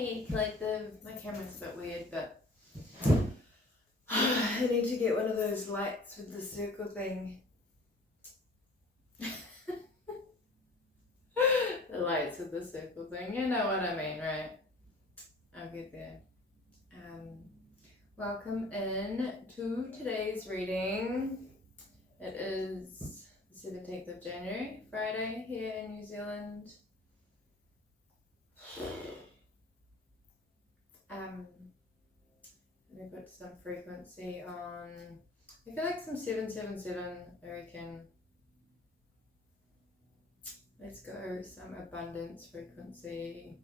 Hi, collective. My camera's a bit weird, but I need to get one of those lights with the circle thing. The lights with the circle thing, you know what I mean, right? I'll get there. Welcome in to today's reading. It is the 17th of January, Friday here in New Zealand. Let me put some frequency on. I feel like some 777, I reckon. Let's go some abundance frequency.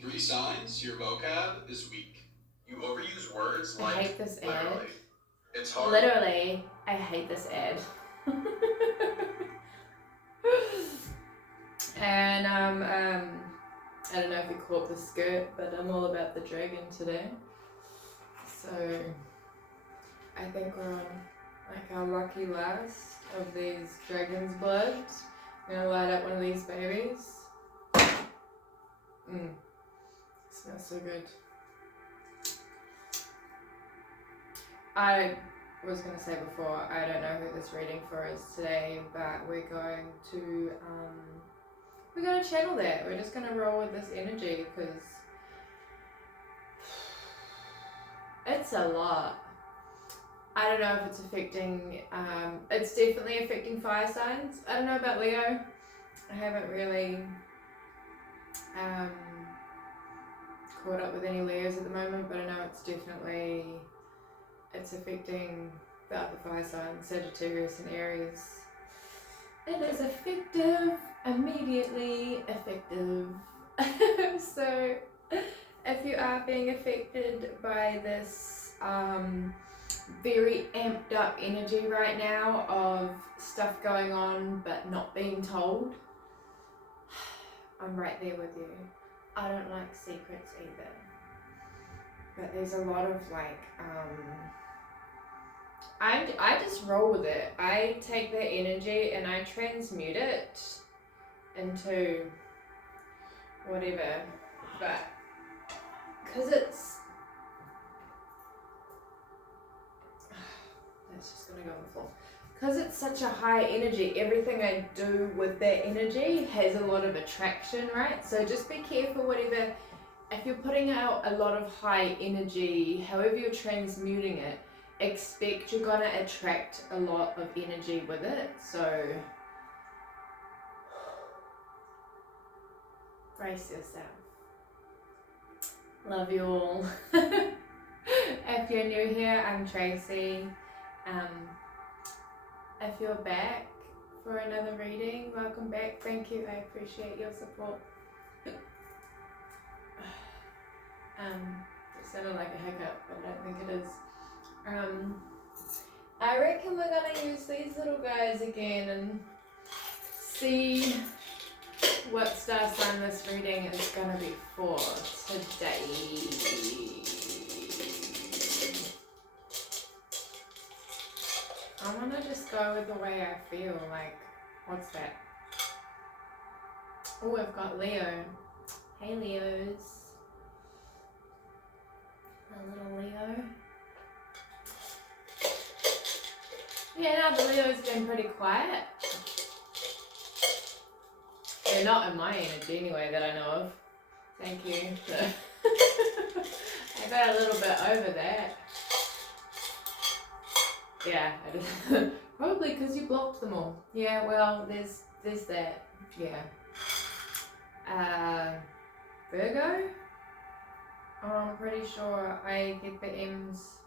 3 signs your vocab is weak. You overuse words like I hate this ad. literally. It's hard. Literally, I hate this ad. And I don't know if you caught the skirt, but I'm all about the dragon today. So I think we're on like our lucky last of these dragon's blood. I'm gonna light up one of these babies. Smells so good. I was gonna say before, I don't know who this reading for is today, but we're going to channel that. We're just gonna roll with this energy because it's a lot. I don't know if it's affecting, it's definitely affecting fire signs. I don't know about Leo. I haven't really caught up with any Leos at the moment, but I know it's affecting the other fire signs, Sagittarius and Aries. It is effective, immediately effective. So if you are being affected by this very amped up energy right now of stuff going on but not being told, I'm right there with you. I don't like secrets either, but there's a lot of like I just roll with it. I take that energy and I transmute it into whatever, but because it's that's just gonna go on the floor. Because it's such a high energy, everything I do with that energy has a lot of attraction, right? So just be careful whatever, if you're putting out a lot of high energy, however you're transmuting it, expect you're gonna attract a lot of energy with it. So brace yourself. Love you all. If you're new here, I'm Tracy. If you're back for another reading, welcome back. Thank you. I appreciate your support. It sounded like a hiccup, but I don't think it is. I reckon we're gonna use these little guys again and see what star sign this reading is gonna be for today. I'm gonna just go with the way I feel. Like, what's that? Oh, I've got Leo. Hey, Leos. A little Leo. Yeah, no, the Leo's been pretty quiet. They're not in my energy anyway that I know of. Thank you. I got a little bit over that. Yeah, I did. Probably because you blocked them all. Yeah, well, there's that. Yeah. Virgo? Oh, I'm pretty sure I get the M's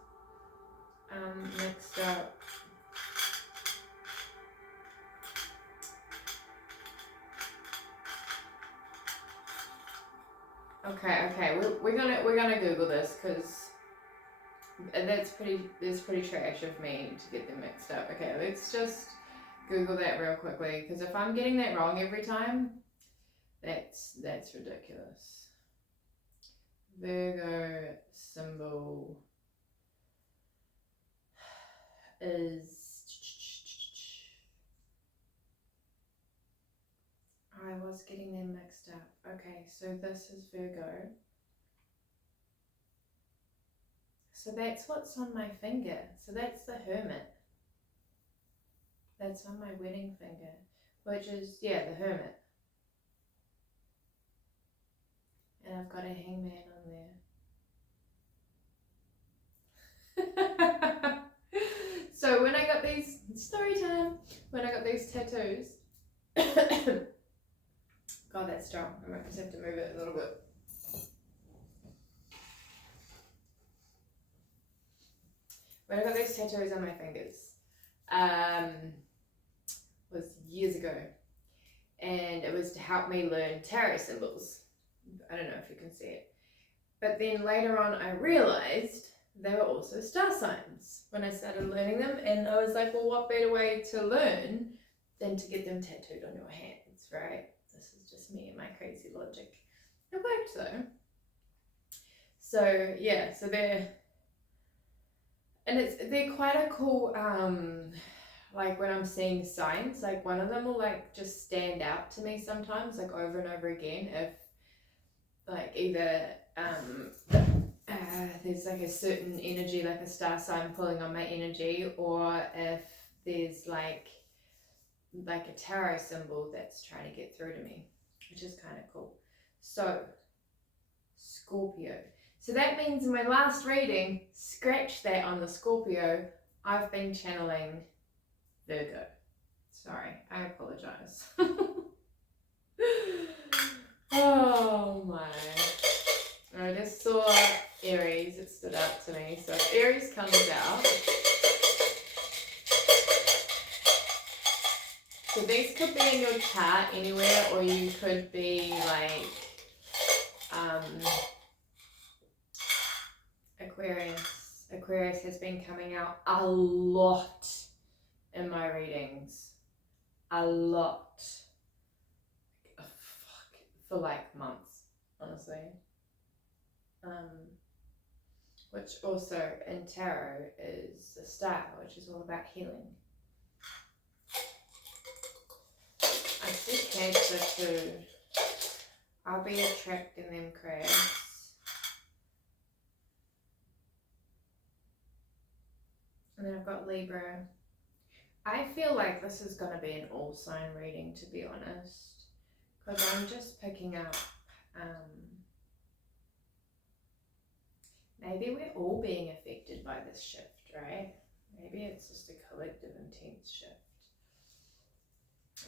mixed up. Okay. We're gonna Google this because that's pretty trash of me to get them mixed up. Okay, let's just Google that real quickly because if I'm getting that wrong every time, that's ridiculous. Virgo symbol is, I was getting them mixed up. Okay, so this is Virgo. So that's what's on my finger. So that's the Hermit. That's on my wedding finger, which is, yeah, the Hermit. And I've got a hangman on there. So when I got these, story time, when I got these tattoos, God, that's strong. I might just have to move it a little bit. When I got those tattoos on my fingers, was years ago, and it was to help me learn tarot symbols. I don't know if you can see it, but then later on I realized they were also star signs when I started learning them, and I was like, well, what better way to learn than to get them tattooed on your hands, right? This is just me and my crazy logic. It worked though. So yeah, so they're quite a cool, like when I'm seeing signs, like one of them will like just stand out to me sometimes, like over and over again, if like either there's like a certain energy, like a star sign pulling on my energy, or if there's like a tarot symbol that's trying to get through to me, which is kind of cool. So Scorpio. So that means in my last reading, scratch that on the Scorpio, I've been channeling Virgo. Sorry, I apologize. Oh my. I just saw Aries, it stood out to me. So if Aries comes out, so these could be in your chart anywhere, or you could be like Aquarius. Aquarius has been coming out a lot in my readings. A lot. For like months, honestly. Which also in tarot is the star, which is all about healing. I see Cancer too. I'll be attracting them crabs. And then I've got Libra. I feel like this is going to be an all sign reading, to be honest, because I'm just picking up maybe we're all being affected by this shift, right? Maybe it's just a collective intense shift.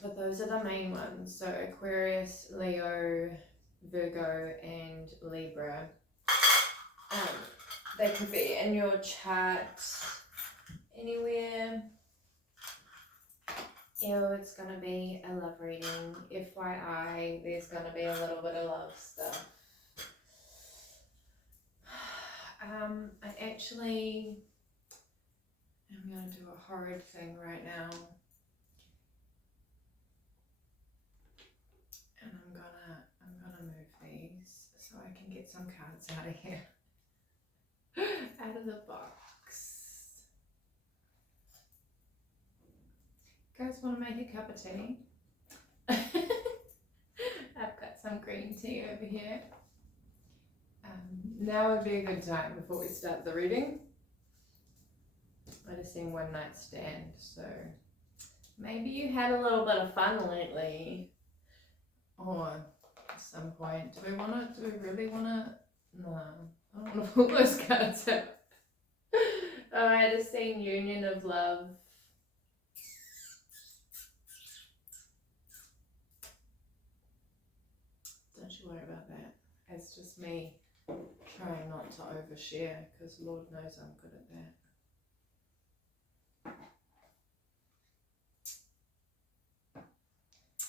But those are the main ones. So Aquarius, Leo, Virgo, and Libra. They could be in your chart anywhere. Ew, it's gonna be a love reading. FYI, there's gonna be a little bit of love stuff. I'm gonna do a horrid thing right now. And I'm gonna move these so I can get some cards out of here. Out of the box. Guys want to make a cup of tea? I've got some green tea over here. Now would be a good time before we start the reading. I just seen One Night Stand, so maybe you had a little bit of fun lately. Or at some point. Do we really want to? No, I don't want to pull those cards out. Oh, I just seen Union of Love. Don't you worry about that. It's just me trying not to overshare, because Lord knows I'm good at that.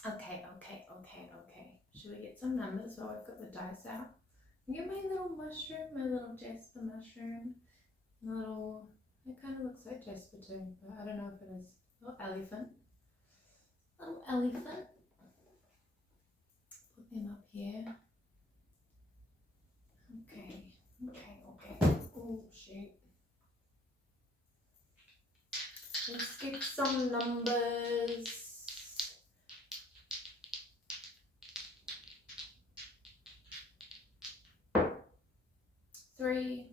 Okay. Should we get some numbers while I've got the dice out? Get my little mushroom, my little Jasper mushroom. It kind of looks like Jasper too, but I don't know if it is. Little elephant. Put them up here. Okay. Oh, shoot. Let's get some numbers. 3,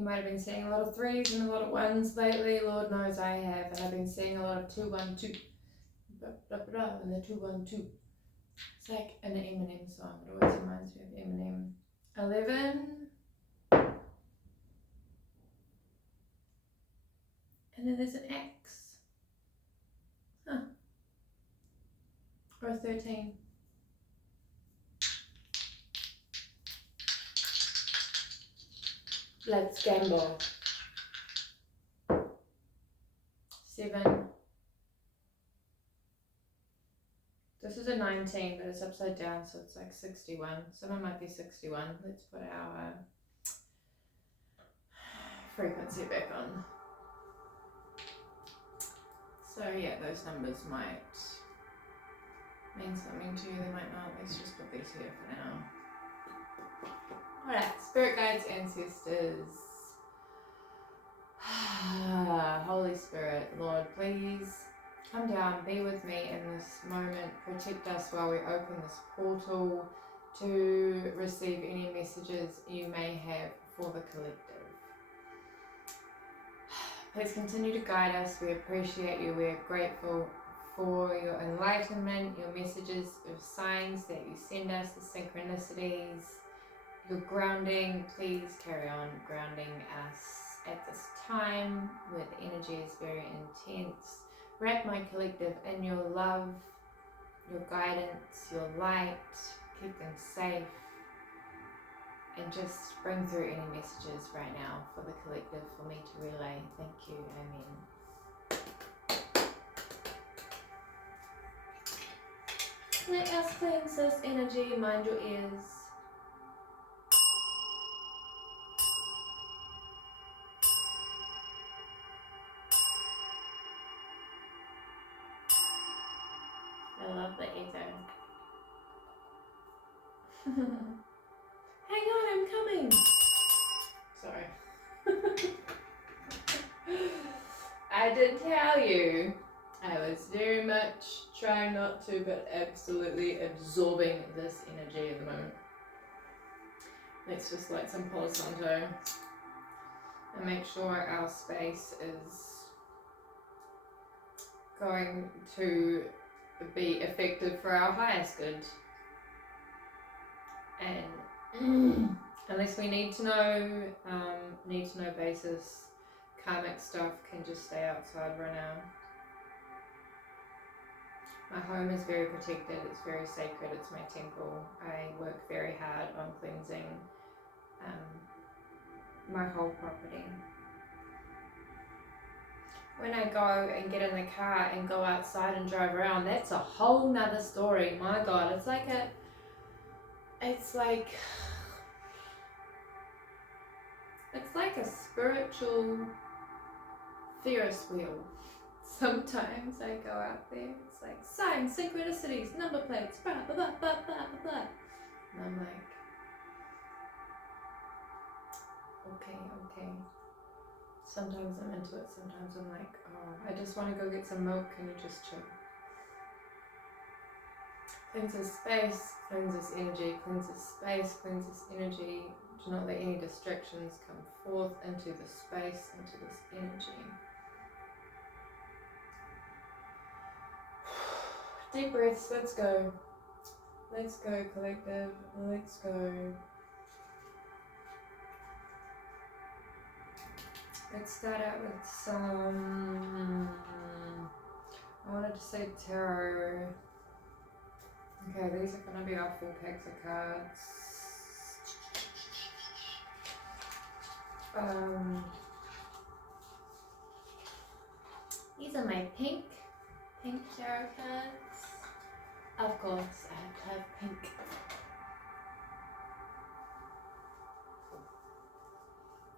You might have been seeing a lot of 3s and a lot of 1s lately. Lord knows I have. And I've been seeing a lot of 2, 1, 2. And the 2, 1, 2. It's like an Eminem song. It always reminds me of Eminem. 11. And then there's an X. Huh. Or a 13. Let's gamble. 7. This is a 19, but it's upside down, so it's like 61. Someone might be 61. Let's put our frequency back on. So yeah, those numbers might mean something to you, they might not. Let's just put these here for now. Alright, spirit guides, ancestors. Holy Spirit, Lord, please come down, be with me in this moment, protect us while we open this portal to receive any messages you may have for the collective. Please continue to guide us. We appreciate you. We are grateful for your enlightenment, your messages, your signs that you send us, the synchronicities, your grounding. Please carry on grounding us at this time where the energy is very intense. Wrap my collective in your love, your guidance, your light. Keep them safe. And just bring through any messages right now for the collective for me to relay. Thank you. Amen. Let us cleanse this energy. Mind your ears. I love the ether. Hang on, I'm coming. Sorry. I did tell you. I was very much trying not to, but absolutely absorbing this energy at the moment. Let's just light some Palo Santo and make sure our space is going to be effective for our highest good. And unless we need to know basis, karmic stuff can just stay outside right now. My home is very protected, it's very sacred, it's my temple. I work very hard on cleansing my whole property. When I go and get in the car and go outside and drive around, that's a whole nother story. My God, it's like a spiritual Ferris wheel. Sometimes I go out there, it's like signs, synchronicities, number plates, blah, blah, blah, blah, blah, blah. And I'm like, okay. Sometimes I'm into it, sometimes I'm like, oh, I just want to go get some milk, can you just chill? Cleanse this space, cleanse this energy, cleanse this space, cleanse this energy. Do not let any distractions come forth into the space, into this energy. Deep breaths, let's go. Let's go, collective, let's go. Let's start out with some, I wanted to say tarot. Okay, these are going to be our 4 packs of cards. These are my pink tarot cards. Of course, I have pink.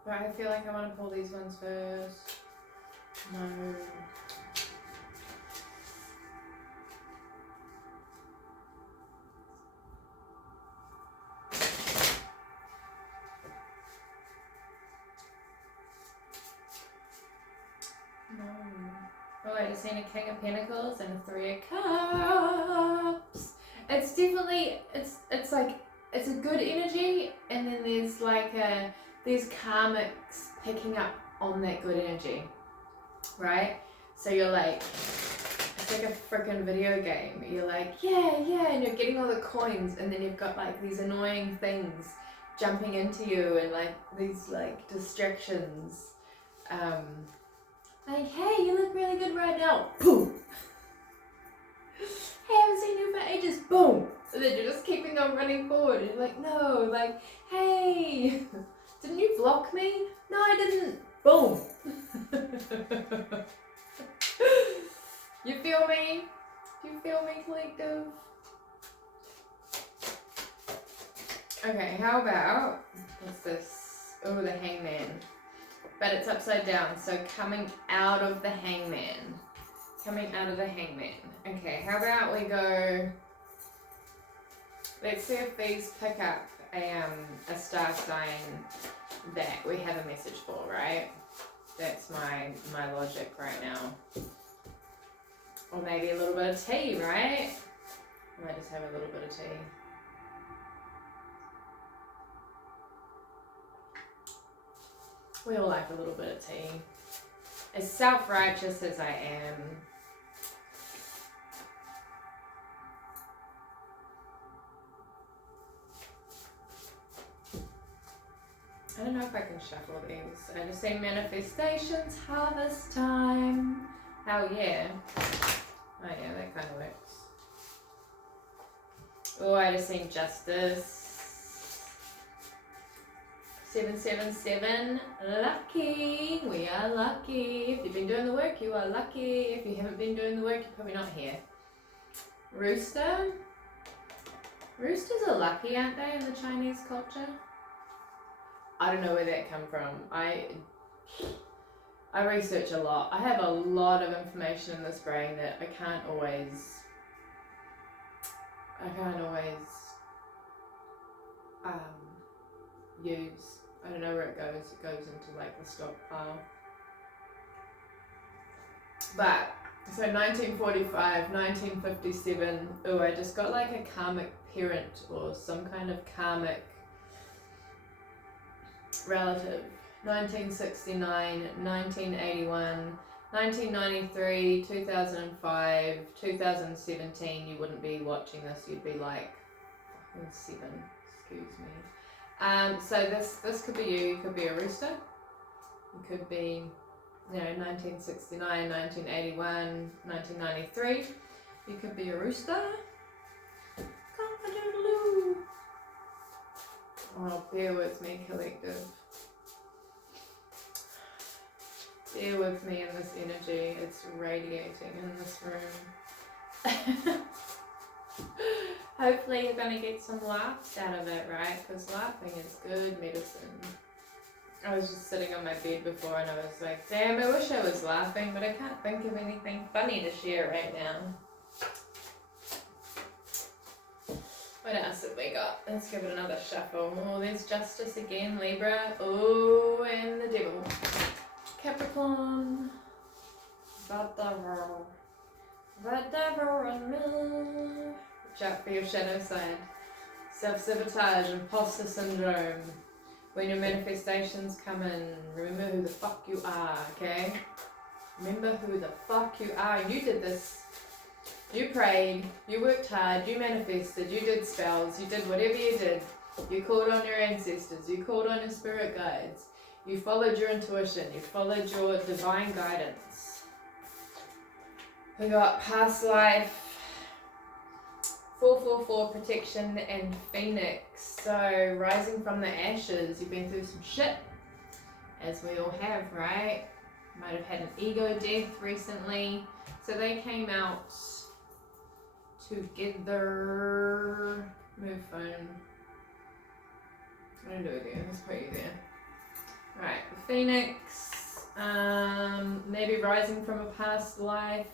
But I feel like I want to pull these ones first. No. Oh, I just seen a King of Pentacles and a 3 of Cups. It's definitely, it's like, it's a good energy, and then there's like there's Karmics picking up on that good energy, right? So you're like, it's like a freaking video game. You're like, yeah, and you're getting all the coins, and then you've got like these annoying things jumping into you, and like these like distractions. Like, hey, you look really good right now. Boom. Hey, I haven't seen you for ages. Boom. And then you're just keeping on running forward. And you're like, no, like, hey, didn't you block me? No, I didn't. Boom. You feel me? Do you feel me, collective? Okay, how about, what's this? Oh, the hangman. But it's upside down, so coming out of the hangman. Coming out of the hangman. Okay, how about we go, let's see if these pick up a star sign that we have a message for, right? That's my logic right now. Or maybe a little bit of tea, right? I might just have a little bit of tea. We all like a little bit of tea. As self-righteous as I am, I don't know if I can shuffle these. I just say manifestations, harvest time. Hell yeah. Oh yeah, that kind of works. Oh, I just seen justice. 777, lucky. We are lucky. If you've been doing the work, you are lucky. If you haven't been doing the work, you're probably not here. Rooster. Roosters are lucky, aren't they, in the Chinese culture? I don't know where that come from. I research a lot. I have a lot of information in this brain that I can't always use. I don't know where it goes. It goes into like the stockpile. But so 1945, 1957. Oh, I just got like a karmic parent or some kind of karmic relative. 1969, 1981, 1993, 2005, 2017. You wouldn't be watching this. You'd be like 7. Excuse me. So this could be you. You could be a rooster. You could be, 1969, 1981, 1993. You could be a rooster. Cock-a-doodle-doo. Oh, bear with me, collective. Bear with me in this energy. It's radiating in this room. Hopefully you're going to get some laughs out of it, right? Because laughing is good medicine. I was just sitting on my bed before and I was like, damn, I wish I was laughing, but I can't think of anything funny to share right now. What else have we got? Let's give it another shuffle. Oh, there's justice again, Libra. Oh, and the devil. Capricorn. The devil. The devil and me. Watch out for your shadow side. Self-sabotage, imposter syndrome. When your manifestations come in, remember who the fuck you are, okay? Remember who the fuck you are. You did this. You prayed, you worked hard, you manifested, you did spells, you did whatever you did. You called on your ancestors, you called on your spirit guides. You followed your intuition, you followed your divine guidance. We got past life, 444 protection and Phoenix. So rising from the ashes, you've been through some shit, as we all have, right? Might have had an ego death recently. So they came out together. Move phone. I'm gonna do it again. Let's put you there. Right, Phoenix. Maybe rising from a past life.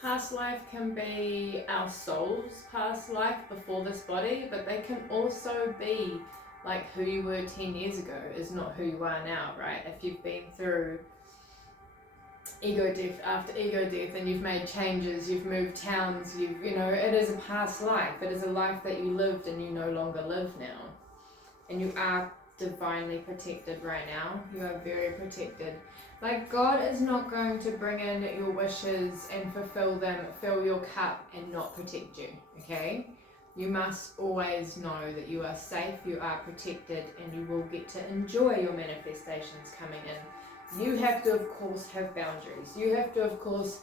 Past life can be our soul's past life before this body, but they can also be like who you were 10 years ago is not who you are now, right? If you've been through ego death after ego death and you've made changes, you've moved towns, it is a past life. It is a life that you lived and you no longer live now. And you are divinely protected right now. You are very protected. Like, God is not going to bring in your wishes and fulfill them, fill your cup and not protect you, okay? You must always know that you are safe, you are protected, and you will get to enjoy your manifestations coming in. You have to, of course, have boundaries. You have to, of course,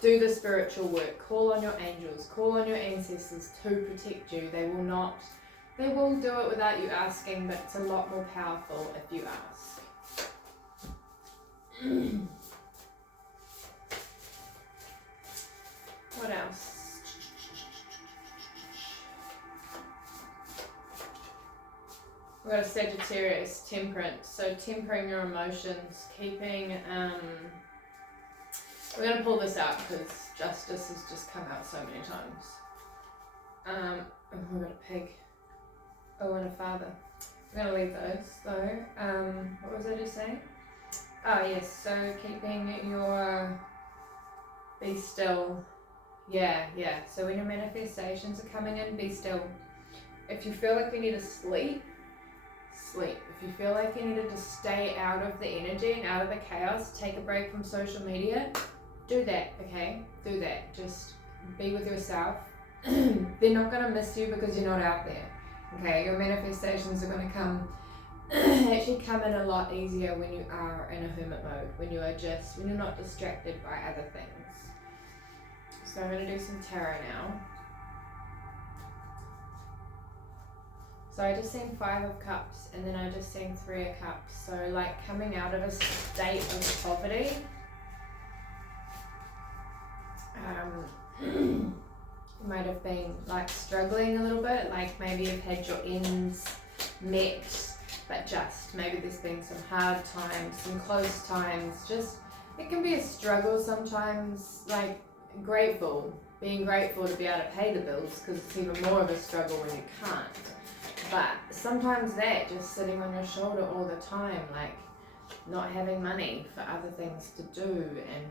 do the spiritual work. Call on your angels, call on your ancestors to protect you. They will do it without you asking, but it's a lot more powerful if you ask. What else? We've got a Sagittarius, temperance. So tempering your emotions, keeping, we're going to pull this out because justice has just come out so many times. We've got a pig. Oh, and a father. We're going to leave those though. What was I just saying? Oh yes, so keeping your, be still. Yeah. So when your manifestations are coming in, be still. If you feel like you need to sleep. If you feel like you need to just stay out of the energy and out of the chaos, take a break from social media, do that, okay? Do that. Just be with yourself. They're not going to miss you because you're not out there, okay? Your manifestations are going to come, actually come in a lot easier when you are in a hermit mode, when you're not distracted by other things. So I'm going to do some tarot now. So I just seen 5 of Cups, and then I just seen 3 of Cups. So like coming out of a state of poverty. You might have been like struggling a little bit, like maybe you've had your ends met, but just maybe there's been some hard times, some close times. Just, it can be a struggle sometimes, like being grateful to be able to pay the bills, because it's even more of a struggle when you can't. But sometimes that, just sitting on your shoulder all the time, like not having money for other things to do, and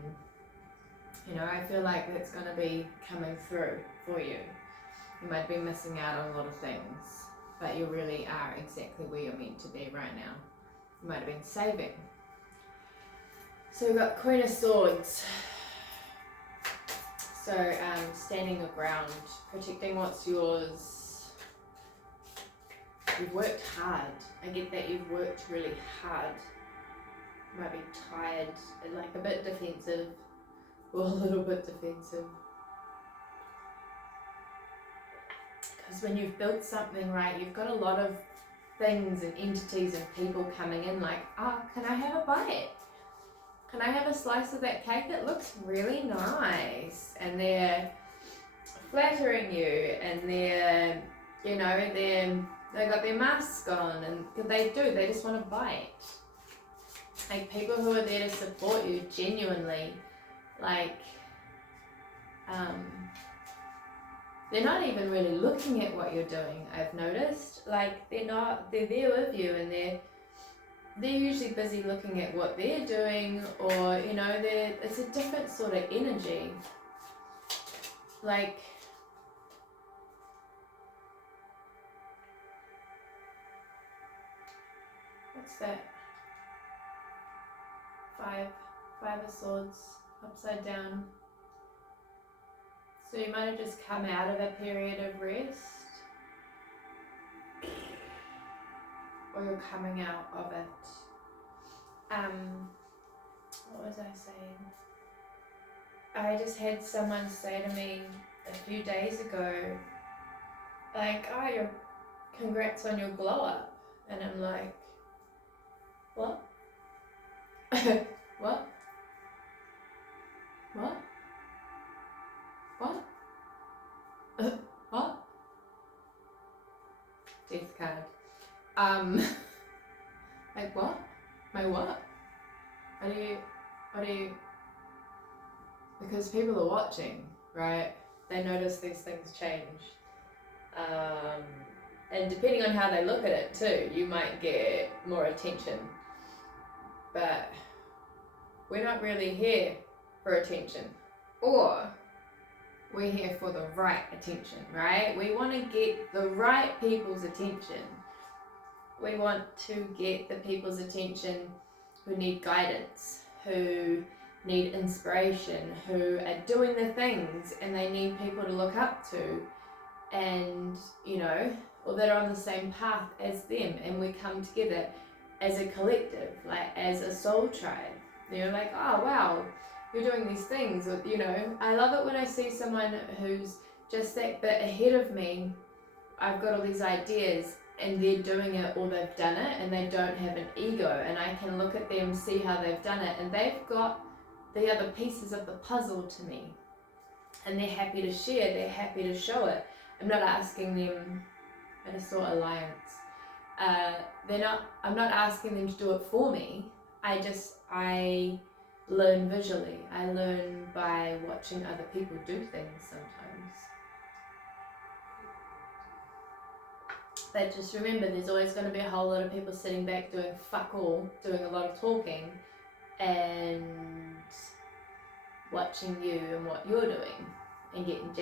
you know, I feel like that's going to be coming through for you. You might be missing out on a lot of things, but you really are exactly where you're meant to be right now. You might have been saving. So we've got Queen of Swords. So standing your ground, protecting what's yours. You've worked hard. I get that you've worked really hard. You might be tired and like a bit defensive, or a little bit defensive. Because when you've built something right, you've got a lot of things and entities and people coming in like, can I have a bite? Can I have a slice of that cake? It looks really nice. And they're flattering you, and they're, you know, they got their mask on, and they just want to bite. Like people who are there to support you genuinely, like, they're not even really looking at what you're doing, I've noticed. Like they're there with you, and they're usually busy looking at what they're doing, or, you know, it's a different sort of energy. Like, what's that? 5 of Swords, upside down. So you might have just come out of a period of rest, or you're coming out of it. What was I saying? I just had someone say to me a few days ago, like, congrats on your glow up. And I'm like, what? What? What? What? What? Death card. Like what? My what? What do you? Because people are watching, right? They notice these things change. And depending on how they look at it too, you might get more attention. But we're not really here for attention. Or we're here for the right attention, right? We want to get the right people's attention. We want to get the people's attention who need guidance, who need inspiration, who are doing the things and they need people to look up to, and you know, or that are on the same path as them, and we come together as a collective, like as a soul tribe. You know, like, oh wow, you're doing these things, or, you know, I love it when I see someone who's just that bit ahead of me. I've got all these ideas and they're doing it, or they've done it, and they don't have an ego, and I can look at them, see how they've done it, and they've got the other pieces of the puzzle to me, and they're happy to share, they're happy to show it. I'm not asking them, I just saw alliance, I'm not asking them to do it for me. I learn visually. I learn by watching other people do things sometimes. But just remember, there's always going to be a whole lot of people sitting back doing fuck all, doing a lot of talking, and watching you and what you're doing, and getting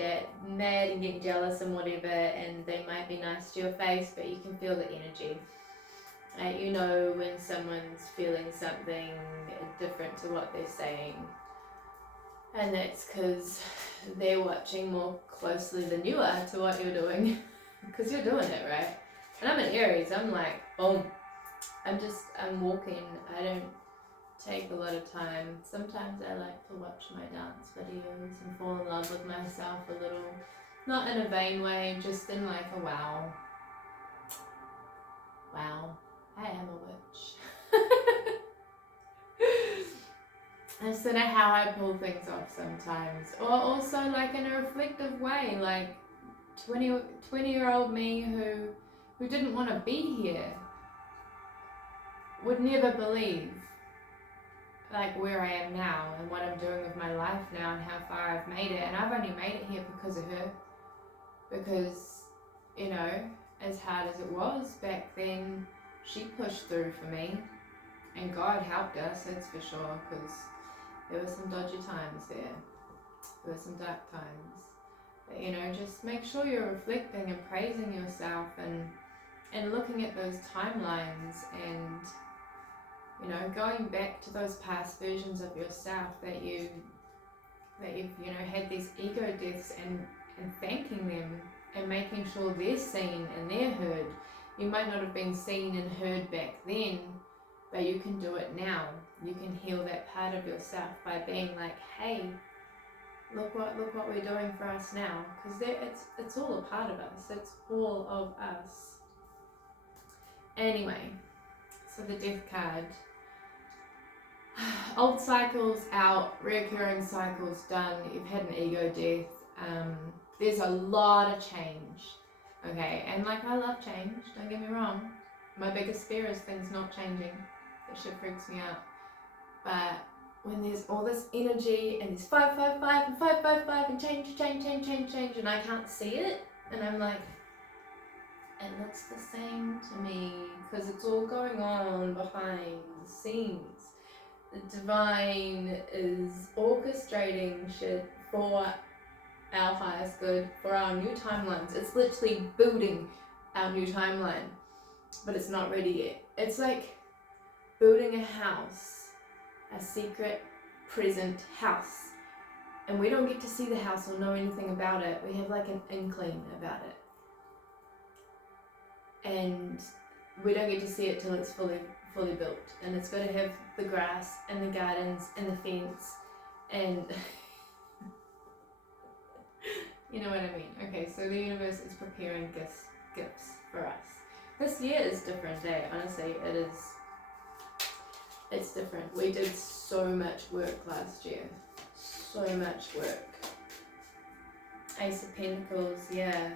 mad and getting jealous and whatever, and they might be nice to your face, but you can feel the energy. You know when someone's feeling something different to what they're saying, and that's because they're watching more closely than you are to what you're doing, because you're doing it, right? And I'm an Aries, I'm like, boom, I'm walking, I don't take a lot of time. Sometimes I like to watch my dance videos and fall in love with myself a little, not in a vain way, just in like a wow, I am a witch. That's sort of how I pull things off sometimes. Or also like in a reflective way, like 20-year-old me who didn't want to be here would never believe like where I am now and what I'm doing with my life now and how far I've made it. And I've only made it here because of her. Because, you know, as hard as it was back then, she pushed through for me, and God helped us, that's for sure, because there were some dodgy times there. There were some dark times. But, you know, just make sure you're reflecting and praising yourself, and looking at those timelines, and, you know, going back to those past versions of yourself that you've, you know, had these ego deaths, and thanking them and making sure they're seen and they're heard. You might not have been seen and heard back then, but you can do it now. You can heal that part of yourself by being like, hey, look what we're doing for us now, because it's all a part of us. It's all of us. Anyway, so the death card. Old cycles out, recurring cycles done. You've had an ego death. There's a lot of change. Okay, and like, I love change, don't get me wrong. My biggest fear is things not changing. That shit freaks me out. But when there's all this energy and there's 555 and 555 and change, and I can't see it, and I'm like, it looks the same to me, because it's all going on behind the scenes. The divine is orchestrating shit for our highest good, for our new timelines. It's literally building our new timeline, but it's not ready yet. It's like building a house, a secret present house, and we don't get to see the house or know anything about it. We have like an inkling about it, and we don't get to see it till it's fully built, and it's got to have the grass and the gardens and the fence and you know what I mean. Okay, so the universe is preparing gifts for us. This year is different, eh? Honestly, it's different. We did so much work last year. So much work. Ace of Pentacles, yeah.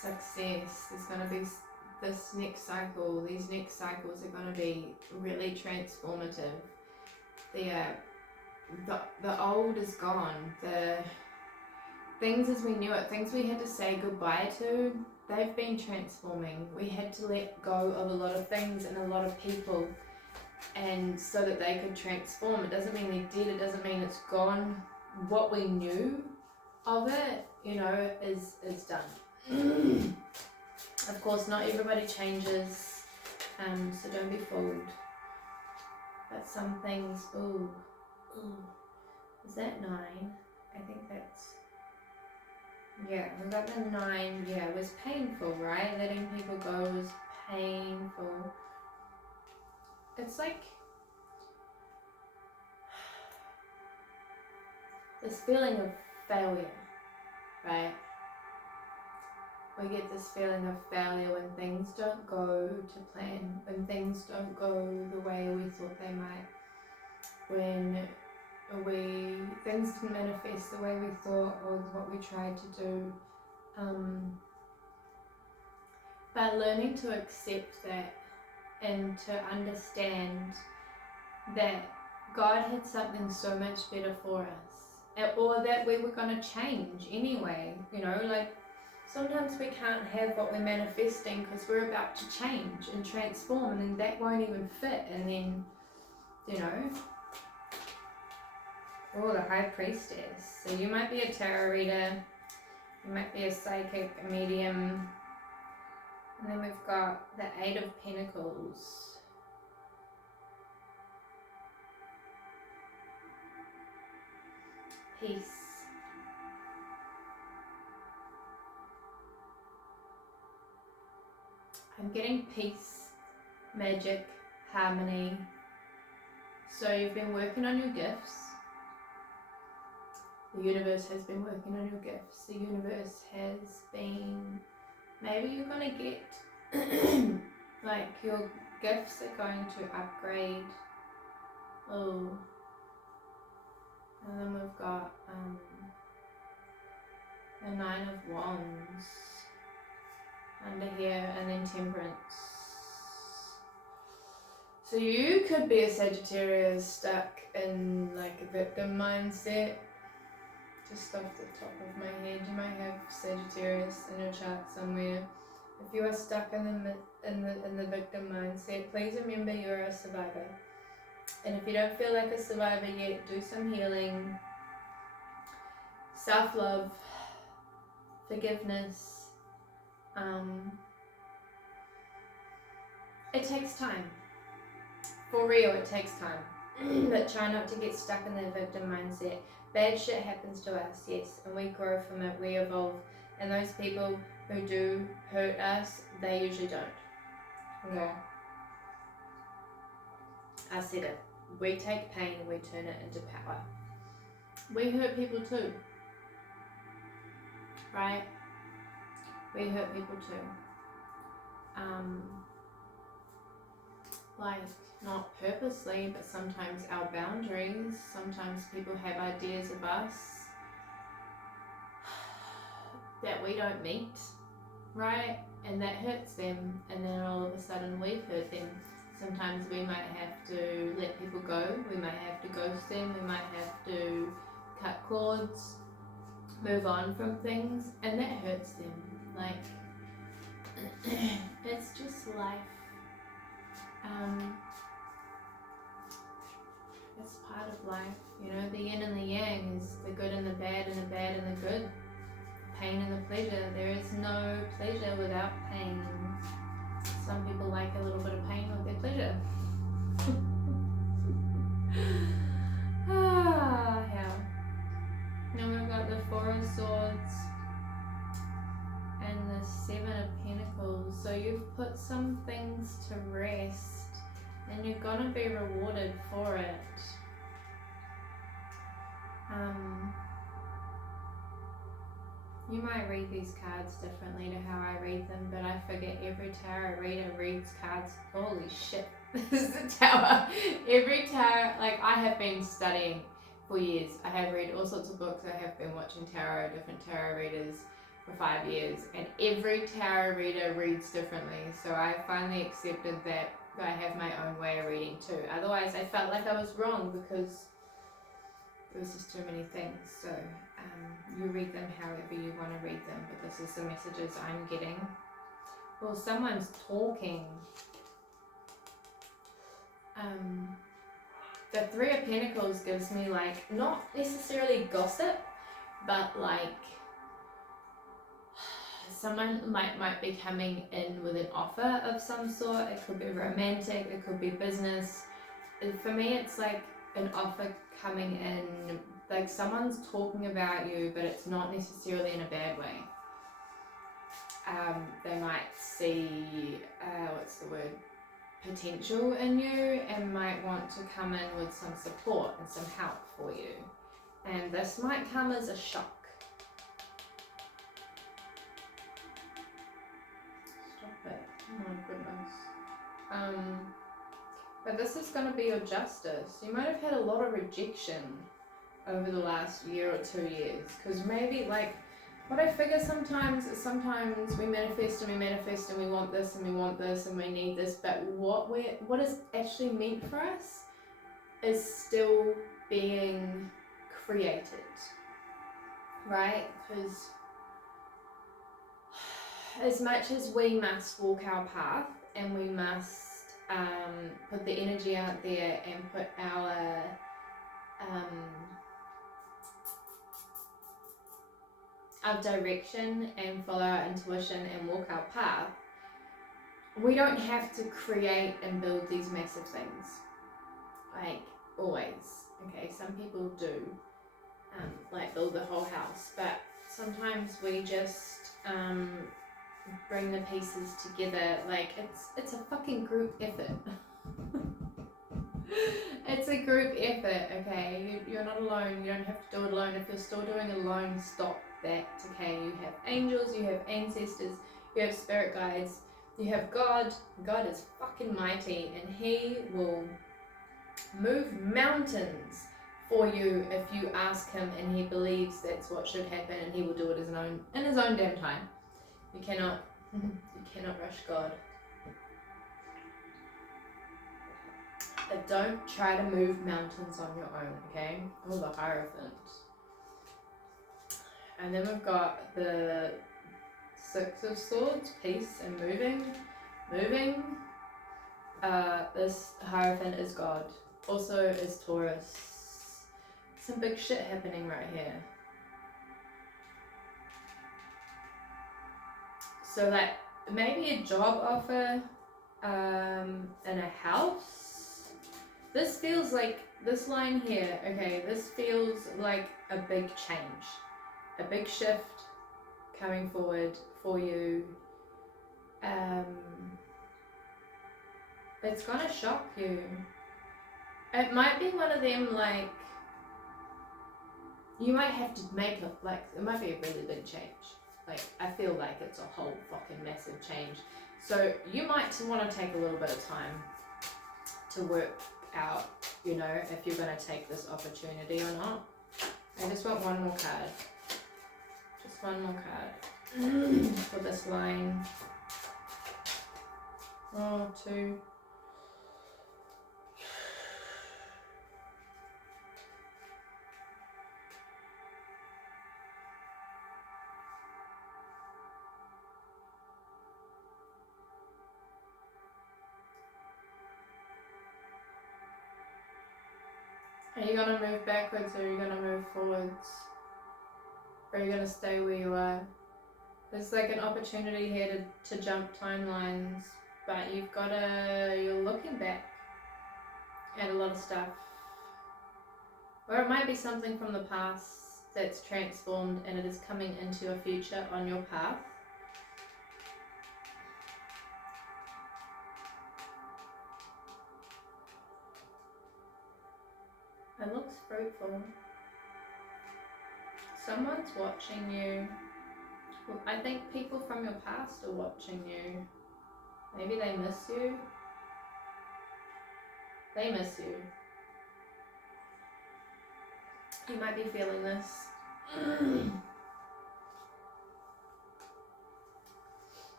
Success. There's going to be this next cycle. These next cycles are going to be really transformative. The old is gone. The things as we knew it, things we had to say goodbye to, they've been transforming. We had to let go of a lot of things and a lot of people, and so that they could transform. It doesn't mean they're dead, it doesn't mean it's gone. What we knew of it, you know, is done. Of course, not everybody changes. So don't be fooled. But some things, ooh, is that 9? I think that's, yeah, we got the 9, yeah, it was painful, right? Letting people go was painful. It's like this feeling of failure, right? We get this feeling of failure when things don't go to plan, when things don't go the way we thought they might, when things didn't manifest the way we thought or what we tried to do. But learning to accept that and to understand that God had something so much better for us, or that we were going to change anyway, like sometimes we can't have what we're manifesting because we're about to change and transform, and then that won't even fit, and then, oh, the High Priestess. So you might be a tarot reader, you might be a psychic, a medium, and then we've got the 8 of Pentacles. Peace. I'm getting peace, magic, harmony. So you've been working on your gifts. The universe has been working on your gifts. The universe has been, maybe you're going to get, like your gifts are going to upgrade. Oh. And then we've got the 9 of Wands under here, and then Temperance. So you could be a Sagittarius stuck in like a victim mindset. Just off the top of my head, you might have Sagittarius in your chart somewhere. If you are stuck in the victim mindset, please remember you're a survivor. And if you don't feel like a survivor yet, do some healing, self-love, forgiveness. It takes time. For real, it takes time. But try not to get stuck in the victim mindset. Bad shit happens to us, yes, and we grow from it, we evolve. And those people who do hurt us, they usually don't. Yeah. I said it. We take pain and we turn it into power. We hurt people too. Right? We hurt people too. Like, not purposely, but sometimes our boundaries, sometimes people have ideas of us that we don't meet, right? And that hurts them, and then all of a sudden we've hurt them. Sometimes we might have to let people go, we might have to ghost them, we might have to cut cords, move on from things, and that hurts them. Like, it's just life. It's part of life, the yin and the yang is the good and the bad, and the bad and the good, pain and the pleasure. There is no pleasure without pain. Some people like a little bit of pain with their pleasure. Yeah. Now we've got the 4 of Swords and the 7 of Pentacles. So you've put some things to rest, and you're gonna be rewarded for it. You might read these cards differently to how I read them, but I forget every tarot reader reads cards. Holy shit, this is the tower. Every tarot, like I have been studying for years. I have read all sorts of books. I have been watching different tarot readers for 5 years, and every tarot reader reads differently. So I finally accepted that I have my own way of reading too. Otherwise I felt like I was wrong because there was just too many things. So you read them however you want to read them, but this is the messages I'm getting. Well, someone's talking. The 3 of Pentacles gives me like, not necessarily gossip, but like someone might be coming in with an offer of some sort. It could be romantic, it could be business. For me, it's like an offer coming in, like someone's talking about you, but it's not necessarily in a bad way. They might see, what's the word, potential in you, and might want to come in with some support and some help for you. And this might come as a shock. Stop it. Oh my goodness. But this is going to be your justice. You might have had a lot of rejection over the last year or 2 years, because maybe, like, what I figure sometimes is we manifest and we want this and we want this and we need this, but what is actually meant for us is still being created, right? Because as much as we must walk our path and we must put the energy out there and put our direction and follow our intuition and walk our path, we don't have to create and build these massive things, like always. Okay, some people do, like build the whole house, but sometimes we just bring the pieces together. Like it's a fucking group effort. It's a group effort, okay? You're not alone. You don't have to do it alone. If you're still doing it alone, stop that, okay? You have angels, you have ancestors, you have spirit guides, you have God. God is fucking mighty, and he will move mountains for you if you ask him and he believes that's what should happen, and he will do it in his own damn time. You cannot rush God. But don't try to move mountains on your own, okay? Oh, the Hierophant. And then we've got the Six of Swords, peace and moving. This Hierophant is God. Also is Taurus. Some big shit happening right here. So like maybe a job offer in a house. This feels like, this line here, okay, this feels like a big change. A big shift coming forward for you. It's gonna shock you. It might be one of them, like, you might have to make it, like, it might be a really big change. Like, I feel like it's a whole fucking massive change. So you might want to take a little bit of time to work out, you know, if you're going to take this opportunity or not. I just want one more card. Just one more card for this line. Oh, two. Are you going to move backwards, or are you going to move forwards? Or are you going to stay where you are? There's like an opportunity here to jump timelines, but you're looking back at a lot of stuff. Or it might be something from the past that's transformed and it is coming into your future on your path. It looks fruitful. Someone's watching you. I think people from your past are watching you. Maybe they miss you. They miss you. You might be feeling this.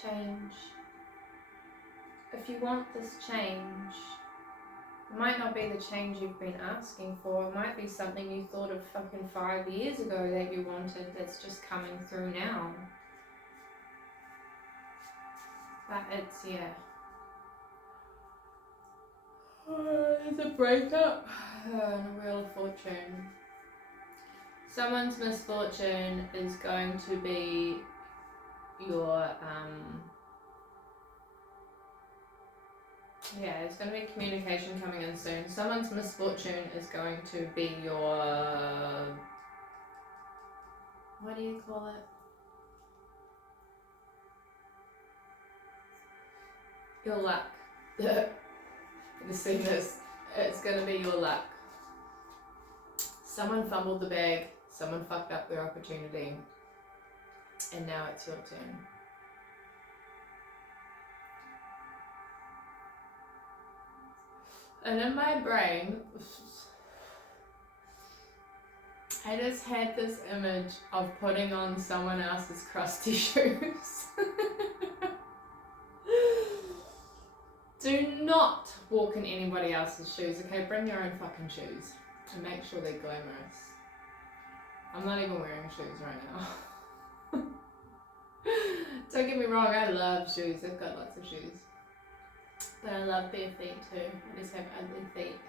Change. If you want this change, it might not be the change you've been asking for. It might be something you thought of fucking 5 years ago that you wanted that's just coming through now. But it's, yeah. There's a breakup and a Wheel of Fortune. Someone's misfortune is going to be your, yeah, there's going to be communication coming in soon. Someone's misfortune is going to be your, what do you call it? Your luck. You see this? It's going to be your luck. Someone fumbled the bag, someone fucked up their opportunity, and now it's your turn. And in my brain, I just had this image of putting on someone else's crusty shoes. Do not walk in anybody else's shoes, okay? Bring your own fucking shoes and make sure they're glamorous. I'm not even wearing shoes right now. Don't get me wrong, I love shoes. I've got lots of shoes. But I love bare feet too. I just have ugly feet.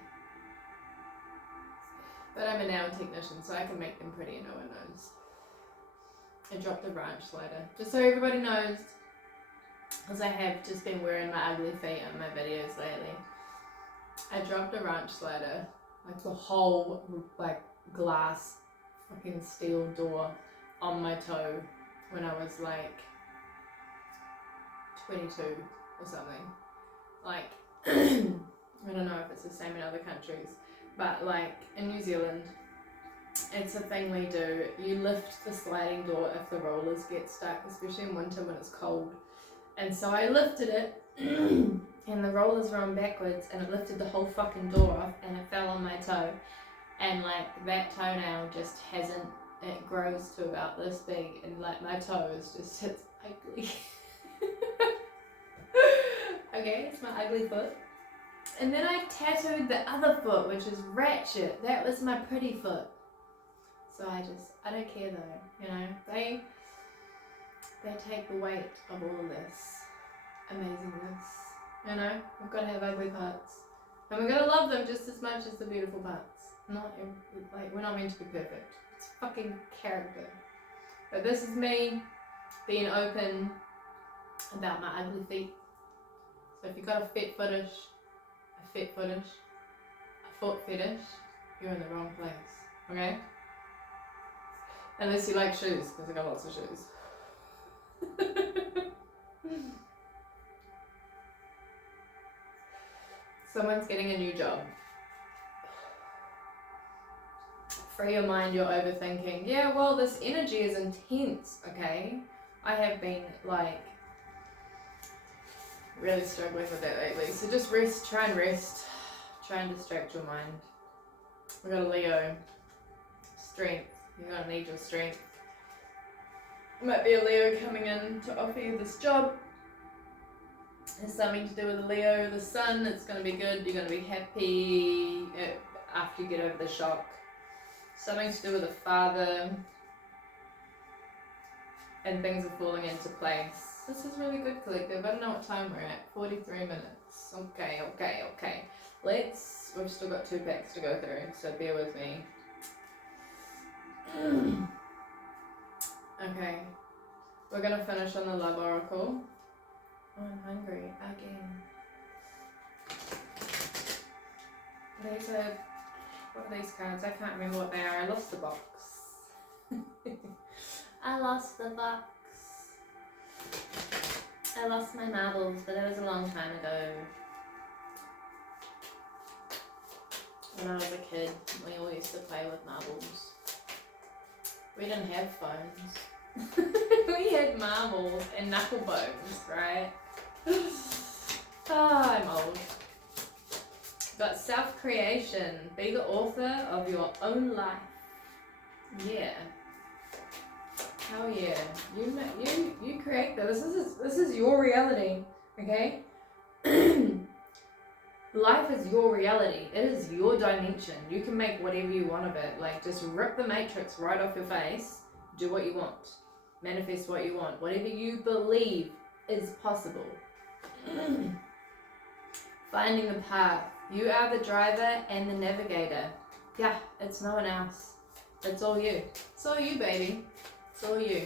But I'm a nail technician, so I can make them pretty and no one knows. I dropped a branch slider. Just so everybody knows, because I have just been wearing my ugly feet on my videos lately. I dropped a ranch slider, like the whole like glass fucking steel door on my toe when I was like 22 or something. Like, I don't know if it's the same in other countries, but like in New Zealand, it's a thing we do. You lift the sliding door if the rollers get stuck, especially in winter when it's cold. And so I lifted it, and the rollers were on backwards, and it lifted the whole fucking door off, and it fell on my toe. And like that toenail just hasn't, it grows to about this big, and like my toe is just, it's ugly. Okay, it's my ugly foot. And then I tattooed the other foot, which is ratchet. That was my pretty foot. So I don't care though, you know. They take the weight of all of this amazingness, you know. We've got to have ugly parts, and we're gonna love them just as much as the beautiful parts. Not like, we're not meant to be perfect. It's fucking character. But this is me being open about my ugly feet. So if you've got a foot fetish, you're in the wrong place, okay? Unless you like shoes, because I got lots of shoes. Someone's getting a new job. Free your mind, you're overthinking. Yeah, well, this energy is intense, okay? I have been like really struggling with that lately. So just rest, try and rest. Try and distract your mind. We got a Leo. Strength. You're gonna need your strength. Might be a Leo coming in to offer you this job. It's something to do with a Leo, the sun. It's going to be good. You're going to be happy after you get over the shock. Something to do with a father. And things are falling into place. This is really good, collective. I don't know what time we're at. 43 minutes. Okay. We've still got 2 packs to go through, so bear with me. Okay. We're going to finish on the Love Oracle. Oh, I'm hungry again. What are these cards? I can't remember what they are. I lost the box. I lost the box. I lost my marbles, but that was a long time ago. When I was a kid, we all used to play with marbles. We didn't have phones. We had marbles and knuckle bones, right? Oh, I'm old. But self-creation. Be the author of your own life. Yeah. Hell yeah. You create this. This is your reality. Okay? Life is your reality. It is your dimension. You can make whatever you want of it. Like, just rip the matrix right off your face. Do what you want. Manifest what you want. Whatever you believe is possible. Finding the path. You are the driver and the navigator. Yeah, it's no one else. It's all you. It's all you, baby. It's all you.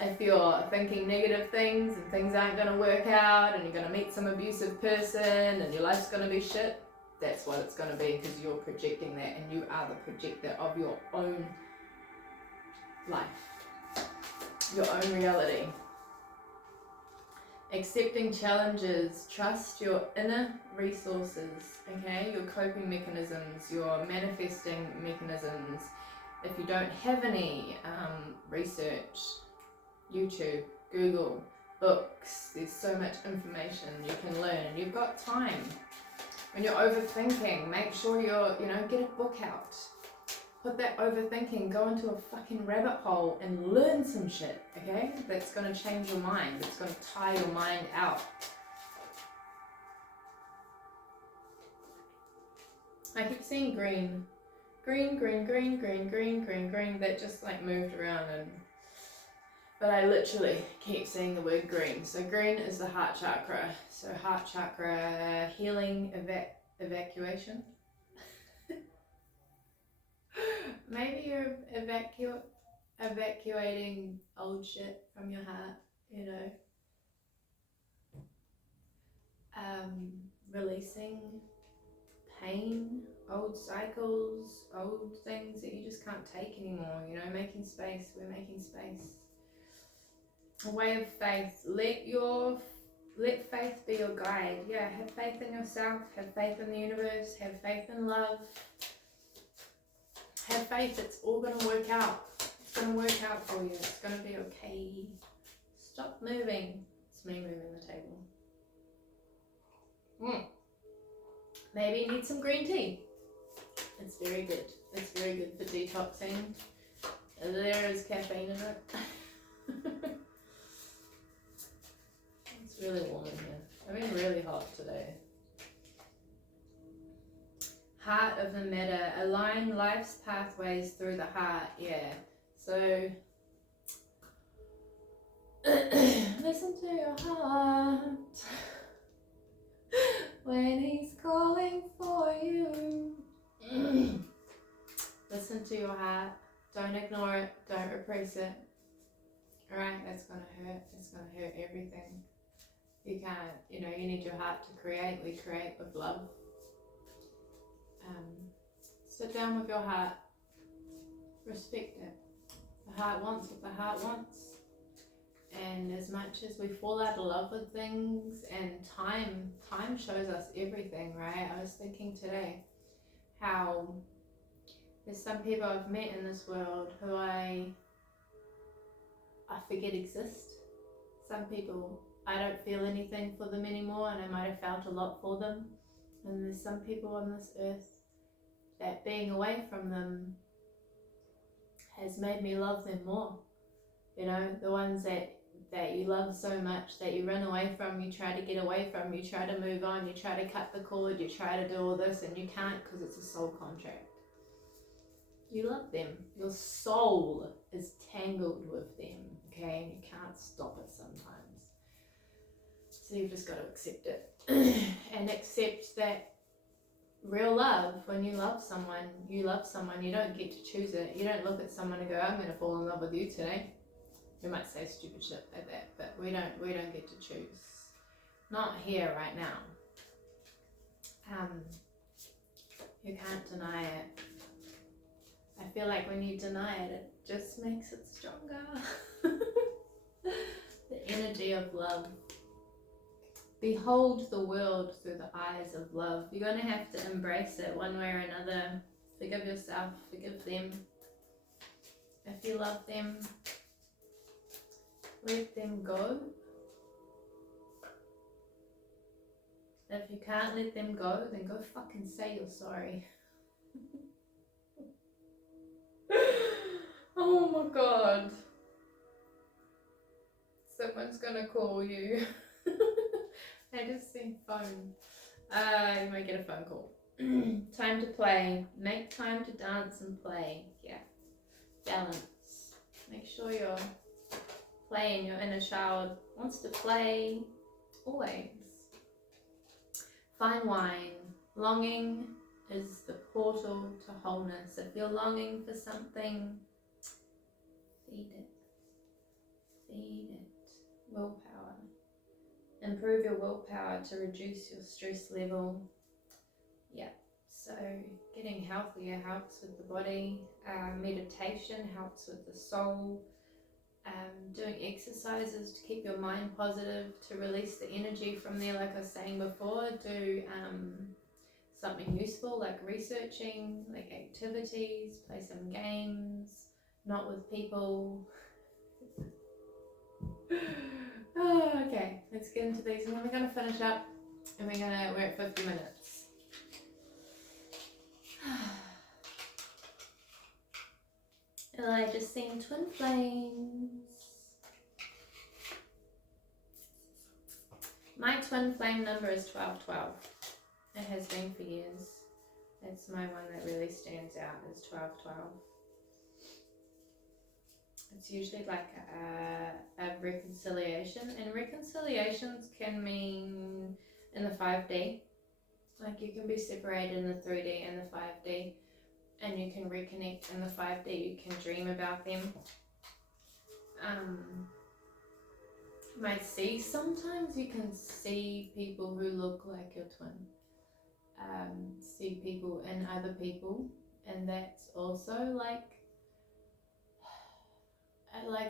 If you're thinking negative things and things aren't going to work out and you're going to meet some abusive person and your life's going to be shit, that's what it's going to be, because you're projecting that, and you are the projector of your own life, your own reality. Accepting challenges, trust your inner resources, okay, your coping mechanisms, your manifesting mechanisms. If you don't have any, research, YouTube, Google, books, there's so much information you can learn, and you've got time. When you're overthinking, make sure you're, get a book out. Put that overthinking, go into a fucking rabbit hole and learn some shit, okay? That's going to change your mind. It's going to tire your mind out. I keep seeing green. Green, green, green, green, green, green, green. That just like moved around, but I literally keep seeing the word green. So green is the heart chakra. So heart chakra healing, evacuation. Maybe you're evacuating old shit from your heart, releasing pain, old cycles, old things that you just can't take anymore, making space. We're making space. A way of faith. Let faith be your guide. Yeah, have faith in yourself, have faith in the universe, have faith in love. Have faith, it's all going to work out. It's going to work out for you. It's going to be okay. Stop moving. It's me moving the table. Maybe you need some green tea. It's very good. It's very good for detoxing. There is caffeine in it. It's really warm in here. I've been really hot today. Heart of the matter, align life's pathways through the heart. Yeah, so listen to your heart when he's calling for you. Listen to your heart, don't ignore it, don't repress it. Alright, that's gonna hurt. It's gonna hurt everything. You can't, you need your heart to create. We create with love. Sit down with your heart, respect it. The heart wants what the heart wants, and as much as we fall out of love with things, and time shows us everything, right? I was thinking today how there's some people I've met in this world who I forget exist. Some people I don't feel anything for them anymore, and I might have felt a lot for them. And there's some people on this earth that being away from them has made me love them more. The ones that you love so much that you run away from, you try to get away from, you try to move on, you try to cut the cord, you try to do all this, and you can't because it's a soul contract. You love them. Your soul is tangled with them, okay? And you can't stop it sometimes. So you've just got to accept it. And accept that real love, when you love someone, you don't get to choose it. You don't look at someone and go, I'm going to fall in love with you today. You might say stupid shit like that, but we don't get to choose. Not here right now. You can't deny it. I feel like when you deny it, it just makes it stronger. The energy of love. Behold the world through the eyes of love. You're going to have to embrace it one way or another. Forgive yourself, forgive them. If you love them, let them go. If you can't let them go, then go fucking say you're sorry. Oh my god. Someone's gonna call you. I just seen phone. You might get a phone call. Time to play. Make time to dance and play. Yeah. Balance. Make sure you're playing. Your inner child wants to play. Always. Fine wine. Longing is the portal to wholeness. If you're longing for something, feed it. Feed it. Willpower. Improve your willpower to reduce your stress level. Yeah, so getting healthier helps with the body. Meditation helps with the soul. Doing exercises to keep your mind positive, to release the energy from there, like I was saying before. Do something useful like researching, like activities, play some games, not with people. Oh, okay, let's get into these and then we're going to finish up and we're at 50 minutes. And I just seen twin flames. My twin flame number is 1212. It has been for years. That's my one that really stands out, is 1212. It's usually like a reconciliation, and reconciliations can mean in the 5D. Like you can be separated in the 3D and the 5D, and you can reconnect in the 5D. You can dream about them. You might see, sometimes you can see people who look like your twin. See people in other people, and that's also like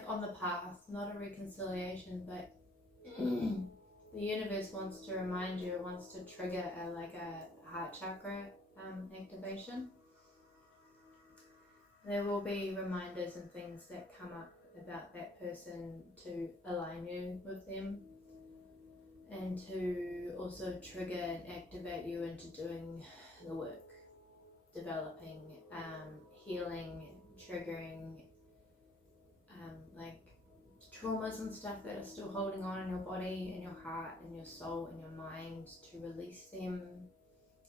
on the path, not a reconciliation, but the universe wants to remind you, it wants to trigger a heart chakra activation. There will be reminders and things that come up about that person to align you with them, and to also trigger and activate you into doing the work, developing, healing, triggering, like traumas and stuff that are still holding on in your body and your heart and your soul and your mind, to release them,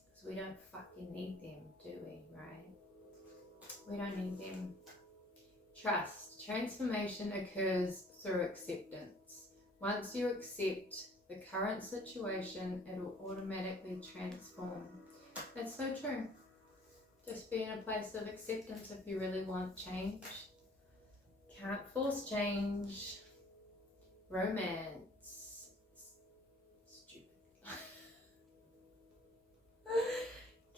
because we don't fucking need them, do we? Right? We don't need them. Trust. Transformation occurs through acceptance. Once you accept the current situation, it will automatically transform. That's so true. Just be in a place of acceptance if you really want change. Can't force change. Romance. Stupid.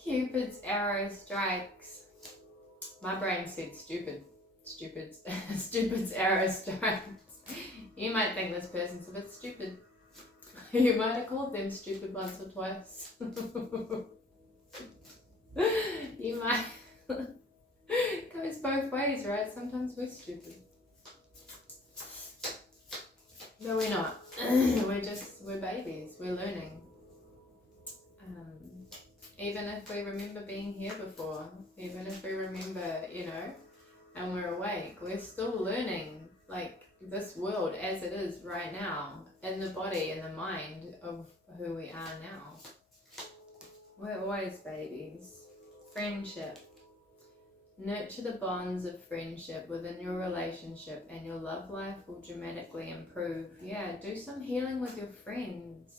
Cupid's arrow strikes. My brain said stupid. Stupid's arrow strikes. You might think this person's a bit stupid. You might have called them stupid once or twice. You might. Goes both ways, right? Sometimes we're stupid. No, we're not. We're babies. We're learning. Even if we remember being here before, even if we remember, and we're awake, we're still learning, like, this world as it is right now, in the body and the mind of who we are now. We're always babies. Friendship. Nurture the bonds of friendship within your relationship, and your love life will dramatically improve. Yeah, do some healing with your friends.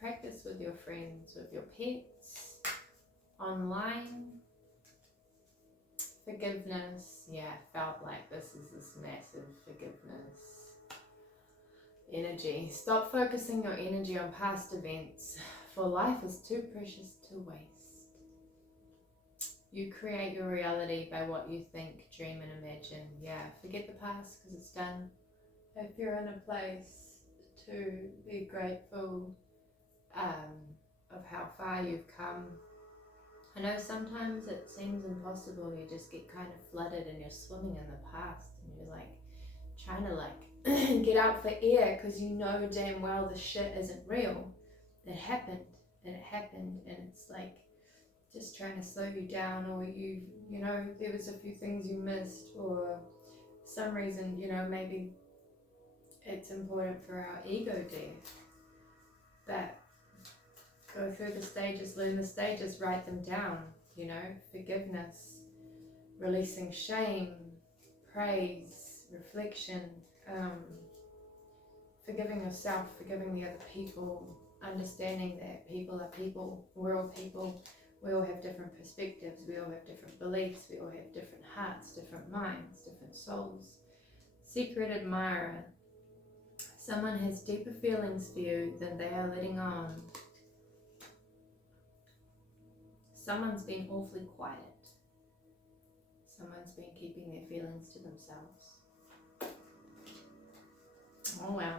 Practice with your friends, with your pets, online. Forgiveness. Yeah, felt like this massive forgiveness energy. Stop focusing your energy on past events, for life is too precious to waste. You create your reality by what you think, dream and imagine. Yeah, forget the past because it's done. If you're in a place to be grateful of how far you've come. I know sometimes it seems impossible, you just get kind of flooded and you're swimming in the past and you're like trying to get out for air because you know damn well the shit isn't real. It happened and it's like just trying to slow you down, or you know, there was a few things you missed, or some reason, maybe it's important for our ego death. But go through the stages, learn the stages, write them down, forgiveness, releasing shame, praise, reflection, forgiving yourself, forgiving the other people, understanding that people are people, we're all people, We all have different perspectives, we all have different beliefs, we all have different hearts, different minds, different souls. Secret admirer. Someone has deeper feelings for you than they are letting on. Someone's been awfully quiet. Someone's been keeping their feelings to themselves. Oh wow.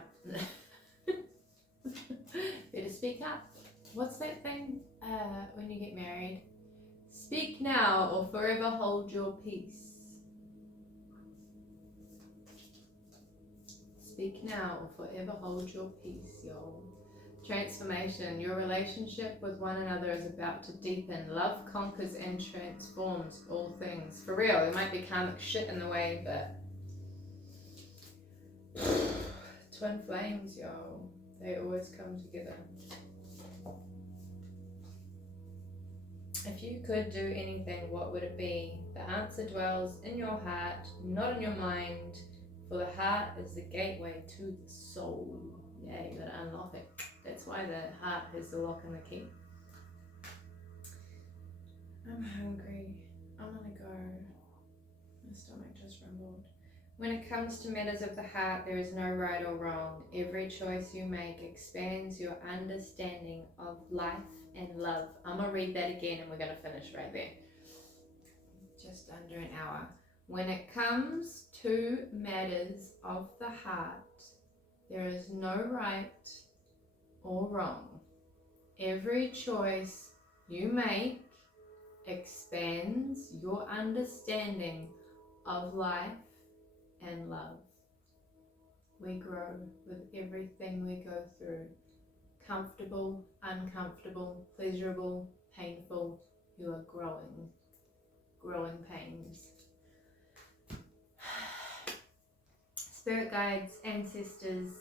Better speak up. What's that thing when you get married? Speak now or forever hold your peace. Speak now or forever hold your peace, y'all. Transformation. Your relationship with one another is about to deepen. Love conquers and transforms all things. For real, there might be karmic shit in the way, but twin flames, y'all. They always come together. If you could do anything, what would it be? The answer dwells in your heart, not in your mind, for the heart is the gateway to the soul. Yeah, you gotta unlock it. That's why the heart has the lock and the key. I'm hungry. I'm gonna go. My stomach just rumbled. When it comes to matters of the heart, there is no right or wrong. Every choice you make expands your understanding of life and love. I'm gonna read that again and we're gonna finish right there. Just under an hour. When it comes to matters of the heart, there is no right or wrong. Every choice you make expands your understanding of life and love. We grow with everything we go through. Comfortable, uncomfortable, pleasurable, painful, you are growing pains. Spirit guides, ancestors,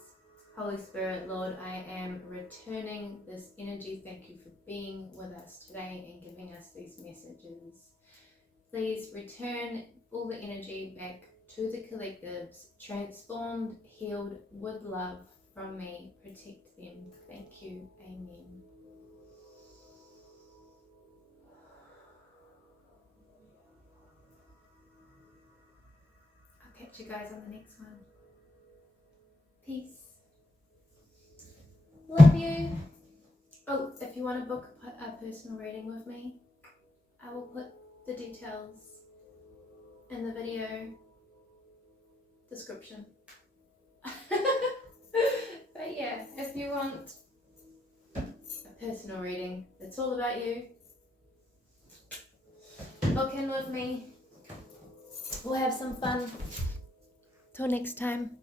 Holy Spirit, Lord, I am returning this energy. Thank you for being with us today and giving us these messages. Please return all the energy back to the collectives, transformed, healed with love from me. Protect them. Thank you. Amen. I'll catch you guys on the next one. Peace. Love you. Oh, if you want to book a personal reading with me, I will put the details in the video description. But yeah, if you want a personal reading, it's all about you. Book in with me. We'll have some fun. Till next time.